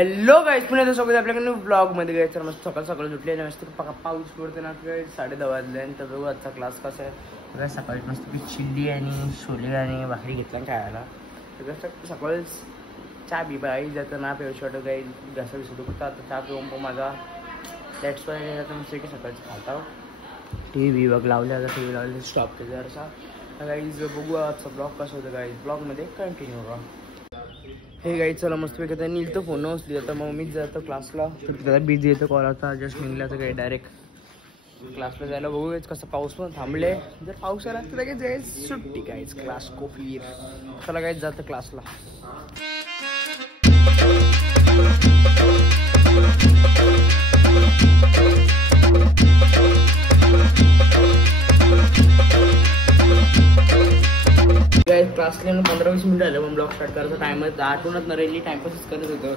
Hello guys, पुन्हा एकदा स्वागत आहे आपल्याकडे ब्लॉगमध्ये. गाईज तर मस्त सकाळ सकाळी उठले आणि मस्त पाऊस पडते ना. 10:30 वाजले आणि तर बघू आजचा क्लास कसा आहे. बघा सकाळी मस्त चिल्ली आणि छोले आणि भाकरी घेतला खायला. तर कसं सकाळीच चहा बी बाई जातं ना पेवशी वाटत गाई घसा विसू दुखता. आता चहा पिऊन पण माझा दॅट्स वाय जातं मस्त की सकाळचं खाता. टी व्ही बघ लावले, आता टी व्ही लावले स्टॉप केलं जरासा. गाईज बघू आजचा ब्लॉग कसा होतं. गाईज ब्लॉगमध्ये कंटिन्यू राहा. हे गाई चला मस्तपैकी आता नील तर फोन उचली आता मग मीच जातो क्लासला. तर त्याला बिझी येतो कॉल आता जस्ट निघला तर काही डायरेक्ट क्लासला जायला. बघू कसं पाऊस पण थांबले. जर पाऊस आला तर लगेच जायचं सुट्टी. गाईज क्लास कोफीर चला गाईज जातं क्लासला. क्लासला 15-20 मिनिटं आलं मग ब्लॉग स्टार्ट करायचा. टाइमच आठवणच न रेली टाइमपासच करत होतं.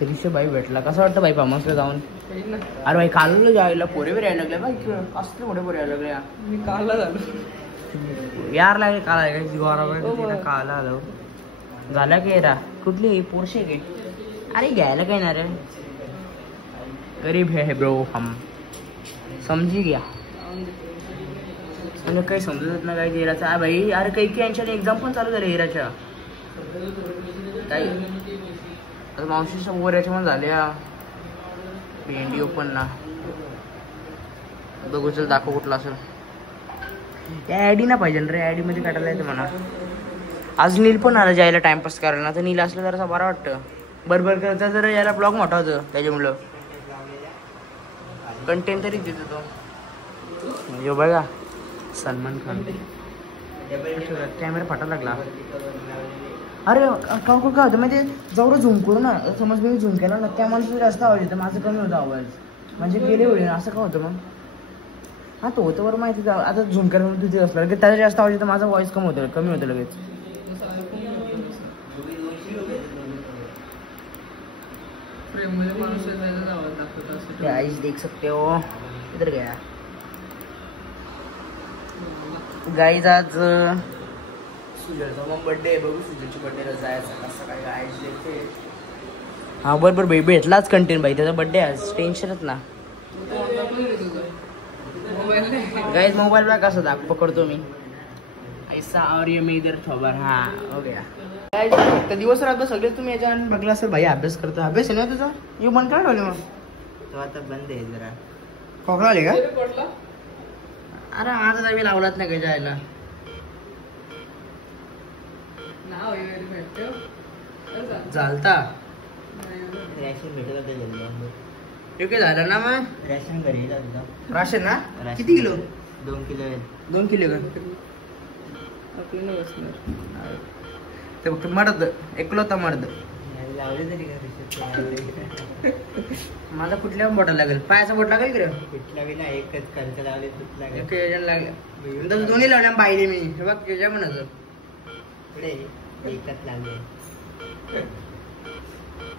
तरीशे बाई भेटला. कसं वाटतं बाई पामासला जाऊन? अरे बाई काल जायला पोरे बी यायला लागले बाई. कसले मोठे पोरे यायला लागले. मी कालला झालो यार लागले काल काला आलो झाला की रा कुठली पोरशे गे. अरे घ्यायला काय ना रे गरीब है ब्रो हम समजी गया. म्हणजे काही समजत ना काय हिराचा भाई. अरे काही यांच्या एक्झाम पण चालू झाल्या हिराच्या काही. आता मावशी समोर याच्या झाल्या PND ओपन ना. बघू चल दाखव कुठला असेल. या आयडी ना पाहिजे रे. आयडी मध्ये काढायला येतं म्हणा. आज नील पण आला जायला टाइमपास करायला. तर नील असलं जरा बरं वाटतं. बरोबर करता जर याला ब्लॉग मोठा होतं त्याच्यामुळं कंटेंट तरी देतो तो. यो बघा सलमान खान कॅमेरा फाटा लागला. अरे काय होतं माहिती जवळ झूम करू ना. समज मी झूम केला ना त्या माणसाचा जास्त आवाज येतं माझं कमी होतं आवाज. म्हणजे गेले होईल असं का होतं मग. हा तो होतं बरं माहिती. आता झूम केला तुझे असलं की त्याचा जास्त आवाज येतं माझा वॉइस कमी होतं लगेच. गाइस देख सकते हो इधर गया. गाईज आज सुजलचा मग बड्डे आहे. बघू सुजलची बड्डेला जायचं कसं काय. गाईज देखते हा बरोबर भाई भेटलाच कंटेंट भाई. त्याचा बड्डे आज टेन्शनच ना. गाईज मोबाईल बॅग कसं दाख पकडतो मी ऐसा और ये मी इधर खबर. हा हो गया. गाईज तर दिवस रात्र सगळे तुम्ही याच्या बघला सर भाई अभ्यास करतो. अभ्यास आहे ना तुझा यू बंद करा ठेवले मग तो आता बंद आहे जरा. खोकला आले का? अरे आता जावी लावलात नाही का जायला. चालता रॅशन भेटत होतं झालं ना. मग रॅशन घरी राशन ना किती किलो? 2 किलो. 2 किलो का आपलं नाही बसणार ते फक्त मर्द एकलो तर मर्द लावले तरी माझा कुठल्या बोटा लागेल. पायाचा बोट लागेल की कुठला बी नाही. एकच खर्च लागले दोन्ही लावल्या पाहिले मी. हे बघ त्याच्या म्हणाचं पुढे एकच लागले.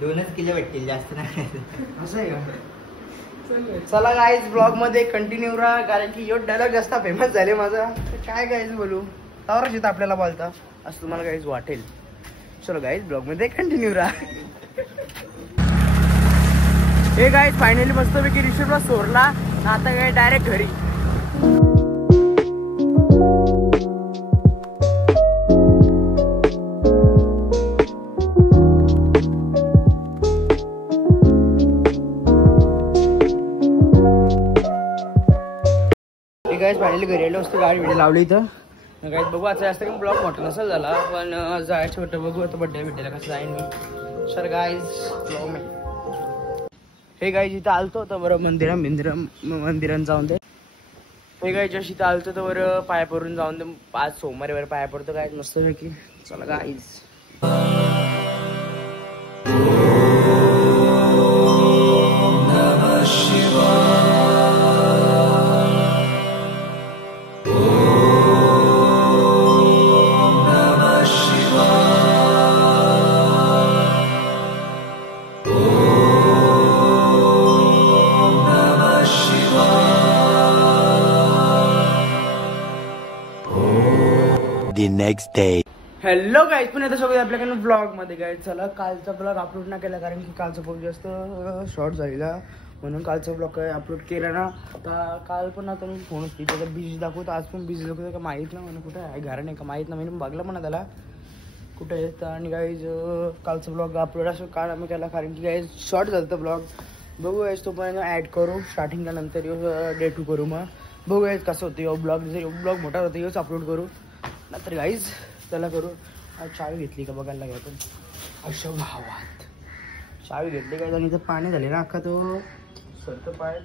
2च किलो भेटतील जास्त नाही. असं आहे का? चला गाईज ब्लॉग मध्ये कंटिन्यू राहा कारण की यो डायलॉग जास्त फेमस झाले माझा. काय गाईज बोलू तरच इथं आपल्याला बोलता असं तुम्हाला गाईज वाटेल. चलो गाईज ब्लॉग मध्ये कंटिन्यू राहा. हे गाईज फायनली मस्तपैकी रिषभला सोडला. आता काय डायरेक्ट घरी. गाईज फायनली घरी आलो असतो. गाडी बिडी लावली इथं. गाईज बघू आता जास्त काही ब्लॉग मोठा नसेल झाला पण जायचं होतं. बघू आता बड्डे बिड्डेला कसं जाईन मी. सर गाईज ब्लॉग मी हे गाईज इथं आलतो होतं बरं मंदिरात जाऊन दे. हे गाईज जशी इथं आलतो तर बरं पाया पडून जाऊन दे. आज सोमवारी बरं पाया पडतो गाईज मस्तपैकी. चला guys the next day. Hello guys, पण आता सगळं आपल्याकडे ब्लॉग मध्ये गाईज. चला कालचा ब्लॉग अपलोड नाही केला कारण की कालचा खूप जास्त शॉर्ट झालेला, म्हणून कालचा ब्लॉग काय अपलोड केला ना. आता काल पण आता मी फोन त्याचा बिझी दाखवतो, आज पण बिझी दाखवतो का माहीत नाही म्हणून कुठे आहे, घर नाही का माहीत नाही म्हणून बघलं म्हणा त्याला कुठे आहे. आणि गाईज कालचा ब्लॉग अपलोड असं काल आम्ही केला कारण की गाईज शॉर्ट झालं तर ब्लॉग. बघू गाईज तो पण ॲड करू स्टार्टिंगला, नंतर डे 2 करू. मग बघू गाईज कसं होतं यो ब्लॉग. जर ब्लॉग मोठा होता योच अपलोड करू, नंतर गाईज त्याला करू. आज चावी घेतली का बघायला लागेल पण अशा भावात चावी घेतली काय आणि इथं पाणी झाले ना अख्खा तो सरतं पाय.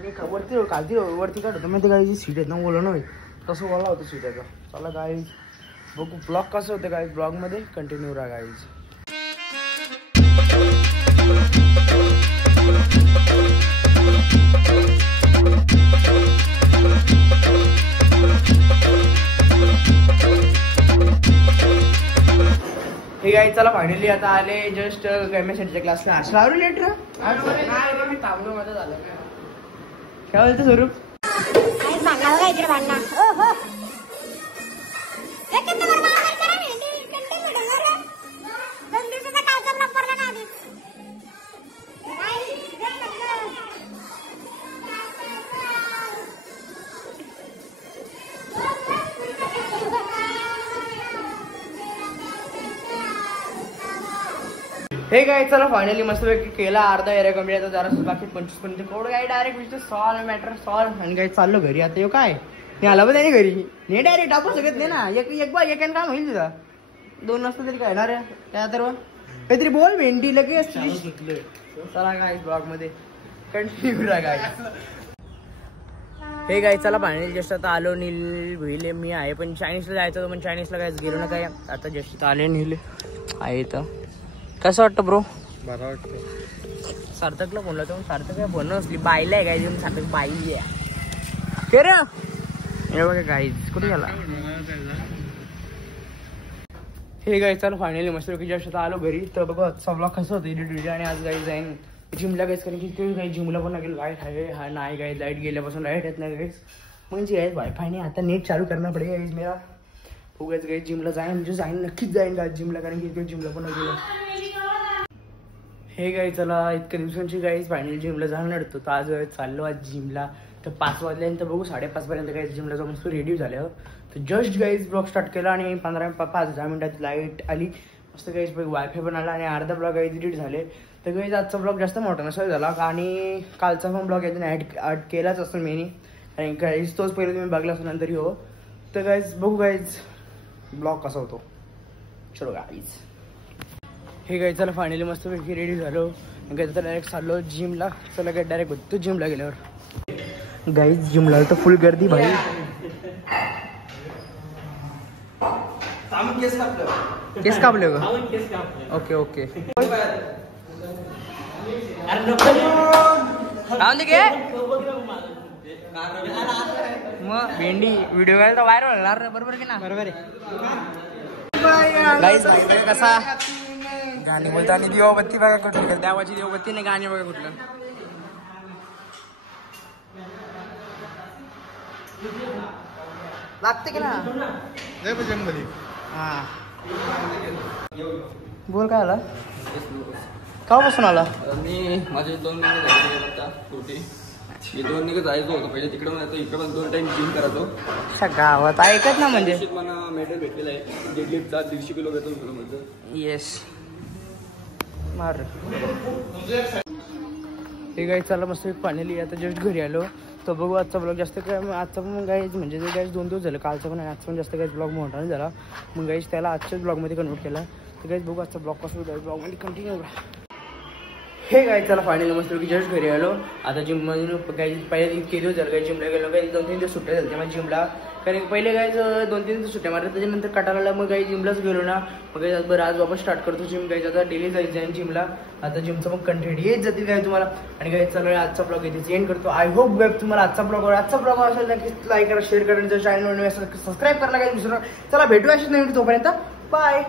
मी वरती कालती वरती काढतो मग ते गाईची सीट आहेत ना ओलं नव्हे तसं ओला होतं सीटाचा. चला गाईज बघू ब्लॉग कसं होतं गाईज, ब्लॉगमध्ये कंटिन्यू राहा गाईज. हे गाईज चला फायनली आता आले जस्ट केमिस्ट्रीच्या क्लासला. असं आवडलं लेट रा मी थांबलो माझं झालं काय बोलतं स्वरूप. हे काय चला फायनली मस्तपैकी केला अर्धा एरिया कम्प्लीट. आता जरा बाकी 25 पर्यंत कोड काय डायरेक्ट विषय सॉल्व मॅटर सॉल्व. आणि काय चाललो घरी आता यो काय नाही आला पण त्याने घरी नाही डायरेक्ट आपण सगळत नाही ना. एक बा एक काम होईल तुझा 2 वाजता तरी काय ना रे त्या तर काहीतरी बोल भेंडी लगेच. चला काय ब्लॉग मध्ये कंटिन्यू राहा काय. हे काय चला फायनली जस्ट आता आलो. नील होईल मी आहे पण चायनीजला जायचं होतं पण चायनीजला काहीच गेलो ना काय. आता जस्ट आले नील आहे तर कसं वाटतं ब्रो. बरं वाटतं. सार्थकला बोलला तर सार्थक काय बोलणं असली बाईला आहे काय देऊन सार्थक बाई आहे के रे. हे बघा गाईज कुठे गेला. हे गाईज चला फायनली मस्त की जस्ट आता आलो घरी. तर बघा आजचा ब्लॉग कसं होतं एडिट आणि आज गाईज जाईन जिमला गाईज कारण की काही जिमला पण लागेल. लाईट आहे हा नाही गाईज लाईट गेल्यापासून लाईट येत नाही गाईज म्हणजे गाईज वायफाय नाही. आता नेट चालू करणार पडेल गाईज मेरा. उगाच गाईज जिमला जाईन म्हणजे जाईन नक्कीच जाईन गाईज जिमला कारण की जिमला पण गेलं. हे गाईज चला इतक्या दिवसांची गाईज फायनली जिमला जाणार होतो तर आज चाललो आज जिमला. तर 5 वाजल्यानंतर बघू 5:30 पर्यंत गाईज जिमला जाऊन मस्त रेडी झालं. तर जस्ट गाईज ब्लॉग स्टार्ट केला आणि 5-10 मिनिटात लाईट आली मस्त गाईज वायफाय पण आला आणि अर्धा ब्लॉग गाईज एडिट झाले. तर गाईज आजचा ब्लॉग जास्त मोठा नसा झाला आणि कालचा पण ब्लॉग यातून ॲड केलाच असतो मीनी आणि गाईज तोच पहिले तुम्ही बघला असतो नंतरही हो. तर गाईज बघू गाईज ब्लॉग कसा होतो. चलो गाईज. हे गाईज चला फायनली मस्त पैकी रेडी झालो गाईज आता डायरेक्ट चाललो जिमला. चला काय डायरेक्ट बघतो जिमला गेल्यावर. गाईज जिमला तर फुल गर्दी भाई. केस कापले का ओके ओके मग भेंडी व्हिडिओ तर व्हायरल होणार बरोबर की ना. बरोबर आहे गाईज कसा गाणी बोलताना देवबत्ती बघा कुठली देवाची देवबत्ती नाही गाणी बघा कुठलं. लागते की ना हा बोल काय आला कापासून आला. मी माझे 2 महिने झाले छोटी. मी 2 निघत जायचो होतो पहिले तिकडे पण इकडे पण 2 टाइम जिम करायचो. गावात ऐकत ना म्हणजे मला मेडल भेटलेला आहे डेडलिफ्टचा 150 किलो घेतो म्हणजे. येस मार. हे गाईज चला मस्त फायनली आता जस्ट घरी आलो. तर बघू आजचा ब्लॉग जास्त काय आजचा पण गाईज म्हणजे जे गाईज 2 दिवस झालं कालचा पण आजचा पण जास्त गाईज ब्लॉग मोठा नाही झाला. मग गाईज त्याला आजच्याच ब्लॉगमध्ये कन्वर्ट केला. तर गाईज बघू आजचा ब्लॉग कसं होता ब्लॉगमध्ये कंटिन्यू राहा. हे गाईज चला फायनली मस्त की जस्ट घरी आलो. आता जिममधून काही पहिले इतके दिवस झालं काही जिमला गेलो काही 2-3 दिवस सुट्ट्या झाल्या माझ्या जिमला कारण पहिले गाईज 2-3 दिवस सुट्ट्या मारतात त्याच्यानंतर कटाला मग काही जिमलाच गेलो ना. मग काही बरं आज वापस स्टार्ट करतो जिम गाईज. आता डेली जायचं आहे जिमला. आता जिमचं मग कंटेंट येत जातील काय तुम्हाला. आणि गाईज चला आजचा ब्लॉग इथे एंड करतो. आय होप गाईज तुम्हाला आजचा ब्लॉग असेल नक्कीच लाईक करा शेअर करा. चॅनल सबस्क्राईब करायला काही विसरू. चला भेटूया अशीच नाही तोपर्यंत बाय.